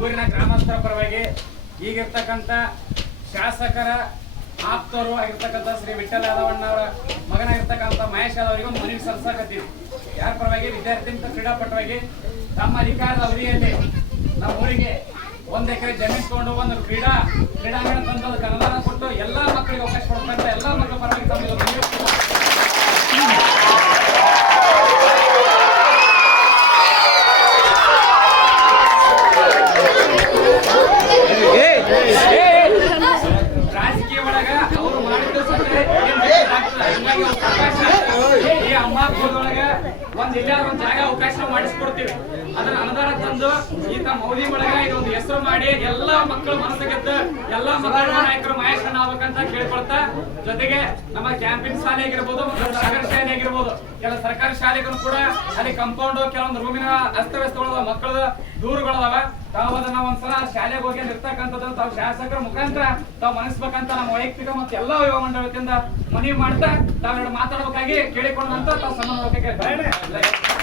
ಊರಿನ ಗ್ರಾಮಸ್ಥರ ಪರವಾಗಿ ಈಗಿರ್ತಕ್ಕಂಥ ಶಾಸಕರ ಆಪ್ತರು ಆಗಿರ್ತಕ್ಕಂಥ ಶ್ರೀ ವಿಠ್ಠಲ ಯಾದವಣ್ಣ ಅವರ ಮಗನಾಗಿರ್ತಕ್ಕಂಥ ಮಹೇಶ್ ಯಾದವ್ ಒಂದು ಮನವಿ ಸಲ್ಲಿಸಕತ್ತೀವಿ ಯಾರ ಪರವಾಗಿ ವಿದ್ಯಾರ್ಥಿ ಮತ್ತು ಕ್ರೀಡಾಪಟುವಾಗಿ ತಮ್ಮ ಅಧಿಕಾರದ ಅವಧಿಯಲ್ಲಿ ನಮ್ಮ ಊರಿಗೆ ಒಂದು ಎಕರೆ ಜಮೀನು ತಗೊಂಡು ಒಂದು ಕ್ರೀಡಾ, ಕ್ರೀಡಾಂಗಣ ತಂದು ಅನುದಾನ ಕೊಟ್ಟು ಎಲ್ಲಾ ಮಕ್ಕಳಿಗೆ ಅವಕಾಶ ಕೊಡ್ತಕ್ಕಂಥ ಎಲ್ಲಾ ಮಕ್ಕಳ ಪರವಾಗಿ ತಮ್ಮ ಇವತ್ತು ಮನವಿ ರಾಜಕೀಯ ಒಳಗ ಅವರು ಮಾಡಿದ ಸತ್ರೆ ಏನ್ ಬೇಕಾಗ್ತದೆ. ಹಿಂಗಾಗಿ ಅವ್ರ ಅವಕಾಶ ಈ ಅಮ್ಮಾಪುರದೊಳಗ ಒಂದ್ ಇಲ್ಲ ಒಂದ್ ಜಾಗ ಅವಕಾಶ ಮಾಡಿಸ್ಕೊಡ್ತೀವಿ. ಅದನ್ನ ಅನುದಾನ ತಂದು ಈ ತಮ್ಮ ಓದಿ ಒಳಗ ಇದೊಂದು ಹೆಸರು ಮಾಡಿ ಎಲ್ಲಾ ಮಕ್ಕಳು ಮನಸ್ಸು ಗೆದ್ದು ಎಲ್ಲಾ ಮಕ್ಕಳ ನಾಯಕರು ಮಹೇಶಣ್ಣ ಆಗ್ಬೇಕಂತ ಕೇಳ್ಕೊಳ್ತಾ ಜೊತೆಗೆ ನಮ್ಮ ಕ್ಯಾಂಪಿನ್ ಶಾಲೆ ಆಗಿರ್ಬೋದು ಮತ್ತು ಸರ್ಕಾರಿ ಶಾಲೆ ಆಗಿರ್ಬೋದು ಕೆಲ ಸರ್ಕಾರಿ ಶಾಲೆಗಳು ಕೂಡ ಅಲ್ಲಿ ಕಂಪೌಂಡ್ ಕೆಲವೊಂದು ರೂಮಿನ ಅಸ್ತವ್ಯಸ್ತಗಳದ ಮಕ್ಕಳ ದೂರುಗಳದಾವ. ಶಾಲೆಗೆ ಹೋಗಿ ಇರ್ತಕ್ಕಂಥದ್ದು ತಾವು ಶಾಸಕರ ಮುಖಾಂತರ, ತಾವು ಮನಸ್ಬೇಕಂತ ನಮ್ಮ ವೈಯಕ್ತಿಕ ಮತ್ತು ಎಲ್ಲಾ ಯುವ ಮಂಡಳ ಮನವಿ ಮಾಡ್ತಾ ತಾವೆರಡು ಮಾತಾಡಬೇಕಾಗಿ ಕೇಳಿಕೊಂಡಂತ ತಾವು ಸನ್ಮಾನ